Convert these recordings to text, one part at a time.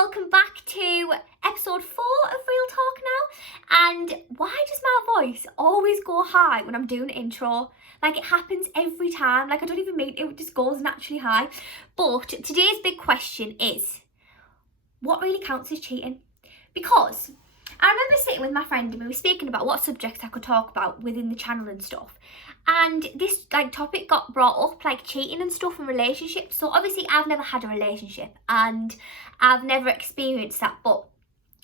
welcome back to episode 4 of Real Talk now. And why does my voice always go high when I'm doing an intro? Like, it happens every time. Like, I don't even mean it, it just goes naturally high. But today's big question is, what really counts as cheating? Because I remember sitting with my friend and we were speaking about what subjects I could talk about within the channel and stuff. And this topic got brought up, like cheating and stuff in relationships. So obviously I've never had a relationship and I've never experienced that, but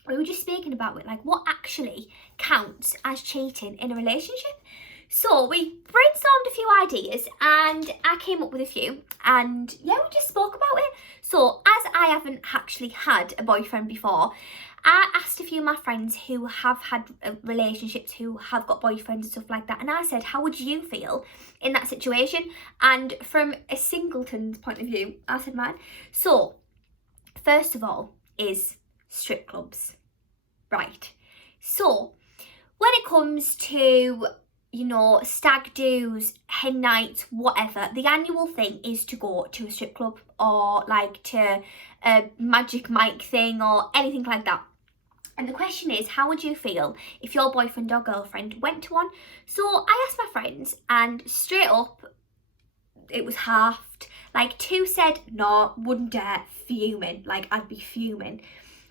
we were just speaking about it, like what actually counts as cheating in a relationship. So we brainstormed a few ideas and I came up with a few, and yeah, we just spoke about it. So as I haven't actually had a boyfriend before, I asked a few of my friends who have had relationships, who have got boyfriends and stuff like that, and I said, how would you feel in that situation? And from a singleton's point of view, I said mine. So first of all is strip clubs. Right. So when it comes to, you know, stag do's, hen nights, whatever, the annual thing is to go to a strip club or like to a Magic Mike thing or anything like that. And the question is, how would you feel if your boyfriend or girlfriend went to one? So I asked my friends and straight up, it was halved. Like 2 said, no, wouldn't dare, fuming, like I'd be fuming.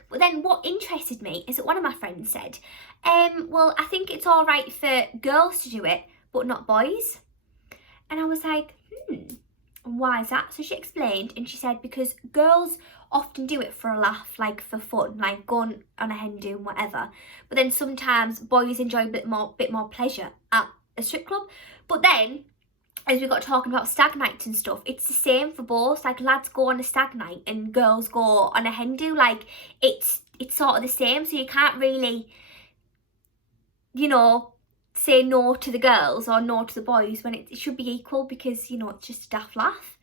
But then what interested me is that one of my friends said, well, I think it's all right for girls to do it, but not boys. And I was like, why is that? So she explained and she said, because girls often do it for a laugh, like for fun, like going on a hen do and whatever. But then sometimes boys enjoy a bit more pleasure at a strip club. But then, as we got talking about stag nights and stuff, it's the same for both. Like lads go on a stag night and girls go on a hen do. Like it's sort of the same. So you can't really, you know, say no to the girls or no to the boys when it should be equal, because, you know, it's just a daft laugh.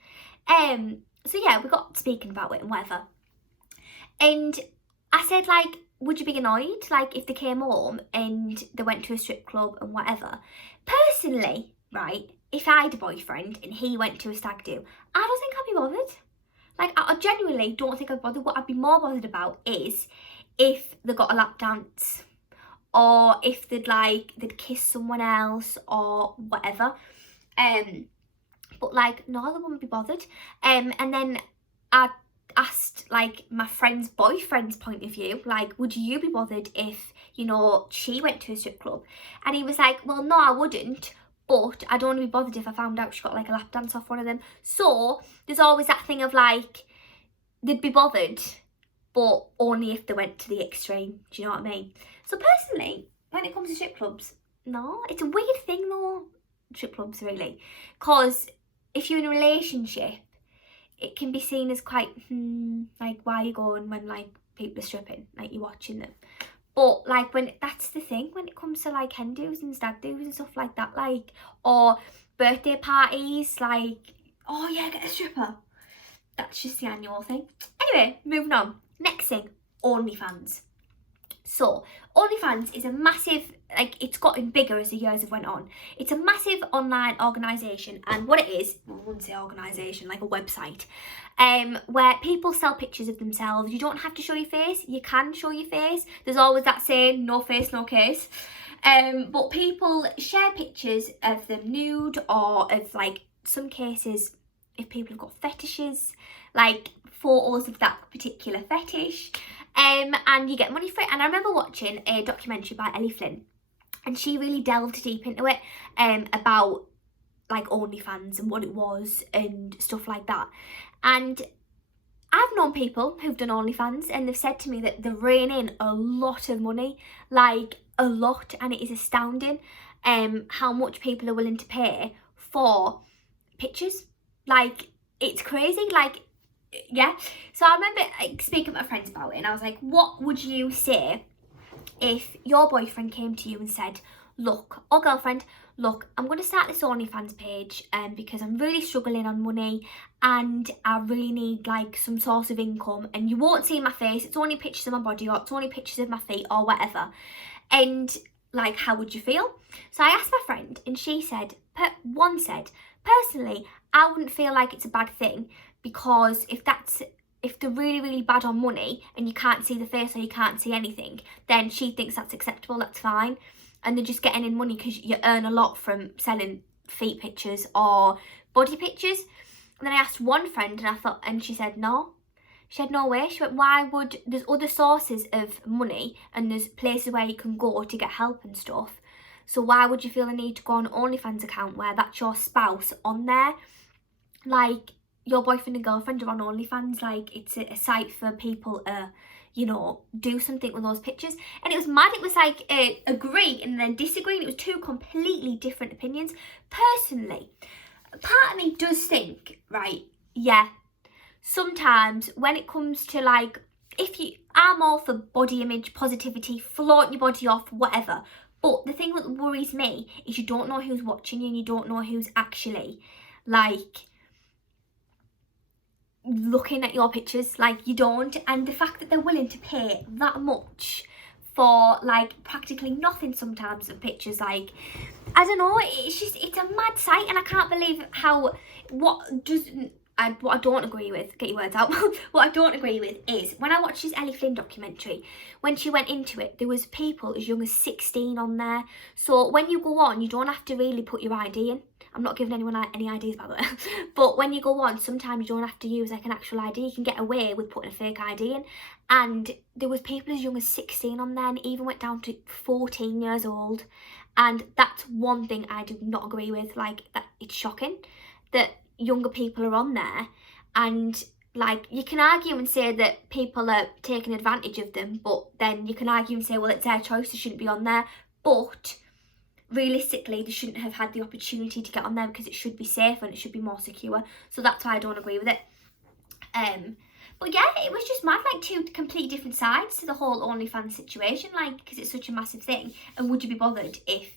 So yeah, we got speaking about it and whatever. And I said, like, would you be annoyed, like, if they came home and they went to a strip club and whatever? Personally, right, if I had a boyfriend and he went to a stag do, I don't think I'd be bothered. Like, I genuinely don't think I'd bother. What I'd be more bothered about is if they got a lap dance, or if they'd kiss someone else or whatever. But like, no, they wouldn't be bothered. And then I asked like my friend's boyfriend's point of view, like, would you be bothered if, you know, she went to a strip club? And he was like, well, no, I wouldn't, but I don't want to be bothered if I found out she got like a lap dance off one of them. So there's always that thing of like, they'd be bothered, but only if they went to the extreme. Do you know what I mean? So personally, when it comes to strip clubs, no, it's a weird thing though, strip clubs really, because if you're in a relationship, it can be seen as quite, like, why are you going when like people are stripping, like you're watching them? But like, when that's the thing, when it comes to like hen do's and stag do's and stuff like that, like, or birthday parties, like, oh yeah, get a stripper. That's just the annual thing. Anyway, moving on. Next thing, Onlyfans. So Onlyfans is a massive, like, it's gotten bigger as the years have went on. It's a massive online organisation, and what it is, well, I wouldn't say organisation, like a website, where people sell pictures of themselves. You don't have to show your face, you can show your face. There's always that saying, no face, no case. But people share pictures of them nude, or of, like, some cases, if people have got fetishes, like photos of that particular fetish. And you get money for it. And I remember watching a documentary by Ellie Flynn, and she really delved deep into it, about like OnlyFans and what it was and stuff like that. And I've known people who've done OnlyFans, and they've said to me that they rein in a lot of money, like a lot, and it is astounding how much people are willing to pay for pictures. Like, it's crazy. Like, yeah. So I remember like speaking with my friends about it, and I was like, what would you say if your boyfriend came to you and said, look, or girlfriend, look, I'm going to start this OnlyFans page because I'm really struggling on money and I really need like some source of income, and you won't see my face, it's only pictures of my body, or it's only pictures of my feet or whatever, and like, how would you feel? So I asked my friend, and she said, personally, I wouldn't feel like it's a bad thing, because if that's if they're really, really bad on money and you can't see the face or you can't see anything, then she thinks that's acceptable, that's fine. And they're just getting in money because you earn a lot from selling feet pictures or body pictures. And then I asked one friend and she said no. She had no way. She went, why would, there's other sources of money and there's places where you can go to get help and stuff. So why would you feel the need to go on an OnlyFans account where that's your spouse on there? Like, your boyfriend and girlfriend are on OnlyFans. Like, it's a site for people you know, do something with those pictures. And it was mad. It was like agree and then disagree. And it was two completely different opinions. Personally, part of me does think, right, yeah, sometimes when it comes to like, I'm all for body image, positivity, flaunt your body off, whatever. But the thing that worries me is you don't know who's watching you and you don't know who's actually like looking at your pictures. Like, you don't. And the fact that they're willing to pay that much for like practically nothing sometimes of pictures, like, I don't know, it's a mad sight. And I can't believe what I don't agree with, get your words out, what I don't agree with is, when I watched this Ellie Flynn documentary, when she went into it, there was people as young as 16 on there. So when you go on, you don't have to really put your ID in. I'm not giving anyone any ideas, by the way. But when you go on, sometimes you don't have to use like an actual ID. You can get away with putting a fake ID in. And there was people as young as 16 on there, and it even went down to 14 years old. And that's one thing I do not agree with. Like, that it's shocking that younger people are on there. And like, you can argue and say that people are taking advantage of them, but then you can argue and say, well, it's their choice, they shouldn't be on there. But realistically, they shouldn't have had the opportunity to get on there because it should be safer and it should be more secure. So that's why I don't agree with it. But yeah, it was just mad, like two completely different sides to the whole OnlyFans situation, like, because it's such a massive thing. And would you be bothered if,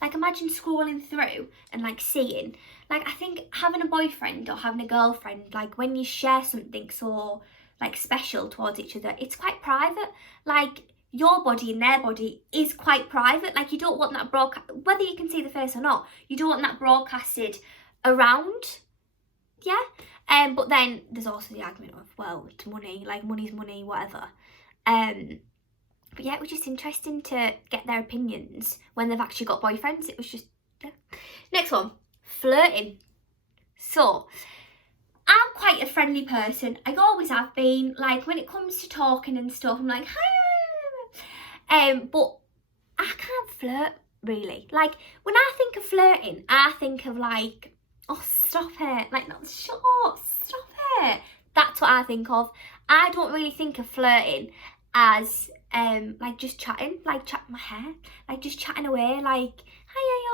like, imagine scrolling through and like seeing, like, I think having a boyfriend or having a girlfriend, like when you share something so like special towards each other, it's quite private. Like, your body and their body is quite private. Like, you don't want that broadcast, whether you can see the face or not, you don't want that broadcasted around. Yeah. But then there's also the argument of, well, it's money, like money's money, whatever. But yeah, it was just interesting to get their opinions when they've actually got boyfriends. It was just, yeah. Next one, flirting. So, I'm quite a friendly person. I always have been. Like, when it comes to talking and stuff, I'm like, hi. But I can't flirt, really. Like, when I think of flirting, I think of like, oh, stop it. Like, no, shut up, stop it. That's what I think of. I don't really think of flirting as like just chatting, like chatting my hair, like just chatting away, like, hi, are you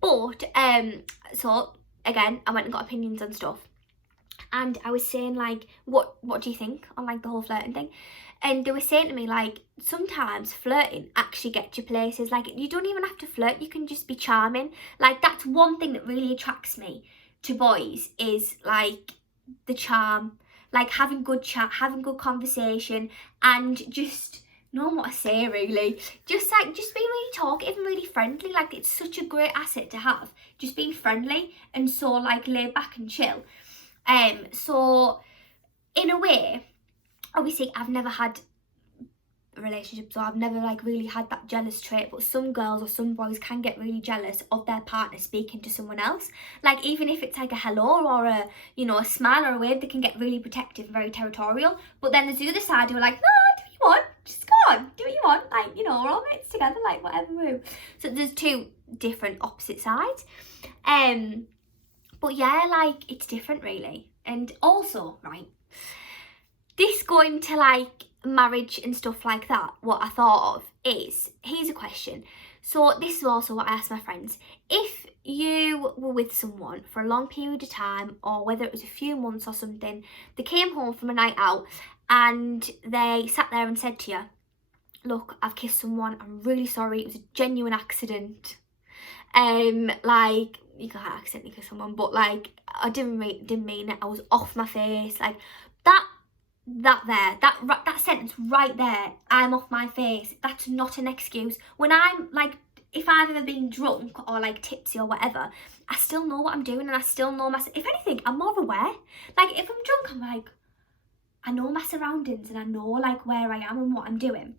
alright? But so again, I went and got opinions on stuff, and I was saying like, what do you think on like the whole flirting thing? And they were saying to me, like, sometimes flirting actually gets you places. Like, you don't even have to flirt, you can just be charming. Like, that's one thing that really attracts me to boys, is like the charm. Like, having good chat, having good conversation, and just knowing what to say, really. Just like, just being really talkative and really friendly. Like, it's such a great asset to have, just being friendly and so like laid back and chill. So in a way, obviously I've never had a relationship, so I've never like really had that jealous trait, but some girls or some boys can get really jealous of their partner speaking to someone else. Like, even if it's like a hello or a, you know, a smile or a wave, they can get really protective and very territorial. But then there's the other side who are like, no, do what you want, just go on, do what you want, like, you know, we're all mates together, like, whatever, woo. So there's two different opposite sides. But yeah, like, it's different, really. And also, right, this going to like marriage and stuff like that, what I thought of is, here's a question. So this is also what I asked my friends. If you were with someone for a long period of time, or whether it was a few months or something, they came home from a night out and they sat there and said to you, look, I've kissed someone, I'm really sorry, it was a genuine accident. Like, you can't accidentally kiss someone, but like, I didn't mean it, I was off my face, like that sentence right there, I'm off my face, that's not an excuse. When I'm like, if I've ever been drunk or like tipsy or whatever, I still know what I'm doing and I still know myself. If anything, I'm more aware. Like, if I'm drunk, I'm like, I know my surroundings and I know like where I am and what I'm doing.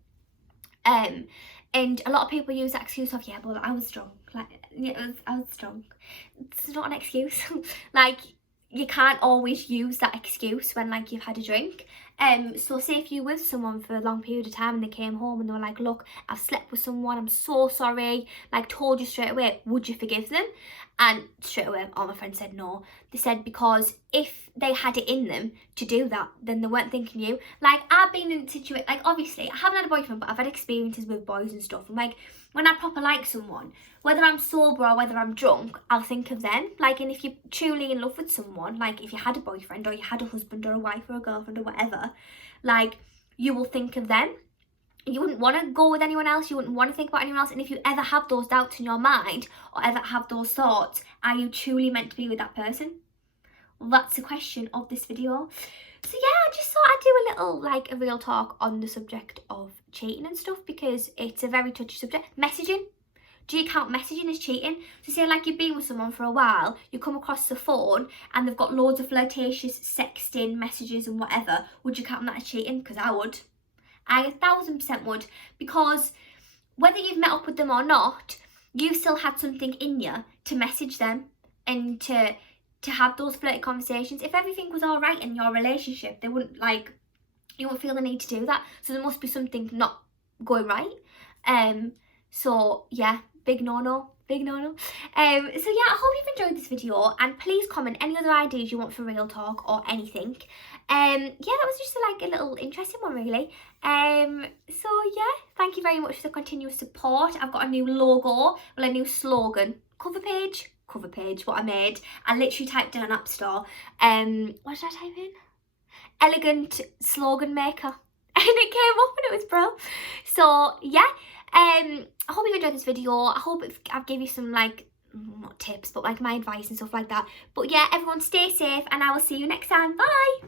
And a lot of people use that excuse of, yeah, but I was drunk. Like, yeah, I was drunk. It's not an excuse. Like, you can't always use that excuse when like you've had a drink. So say if you were with someone for a long period of time and they came home and they were like, look, I've slept with someone, I'm so sorry, like told you straight away, would you forgive them? And straight away all my friends said no. They said because if they had it in them to do that, then they weren't thinking you. Like, I've been in a situation, like obviously I haven't had a boyfriend, but I've had experiences with boys and stuff, and like when I proper like someone, whether I'm sober or whether I'm drunk, I'll think of them. Like, and if you're truly in love with someone, like if you had a boyfriend or you had a husband or a wife or a girlfriend or whatever, like you will think of them. You wouldn't want to go with anyone else, you wouldn't want to think about anyone else. And if you ever have those doubts in your mind or ever have those thoughts, are you truly meant to be with that person? Well, that's the question of this video. So yeah, I just thought I'd do a little, like, a real talk on the subject of cheating and stuff, because it's a very touchy subject. Messaging. Do you count messaging as cheating? So say like you've been with someone for a while, you come across the phone and they've got loads of flirtatious sexting messages and whatever, would you count that as cheating? Because I would. I 1000% would, because whether you've met up with them or not, you still had something in you to message them and to have those flirty conversations. If everything was all right in your relationship, they wouldn't, like, you wouldn't feel the need to do that. So there must be something not going right. So yeah, big no-no. Big no-no. So yeah, I hope you've enjoyed this video, and please comment any other ideas you want for real talk or anything. Yeah, that was just like a little interesting one really. So yeah, thank you very much for the continuous support. I've got a new logo, well, a new slogan, cover page, what I made. I literally typed in an app store. What did I type in? Elegant slogan maker. And it came up and it was bro. So yeah, I hope you've enjoyed this video. I hope I've gave you some, like, not tips, but like my advice and stuff like that. But yeah, everyone stay safe and I will see you next time. Bye.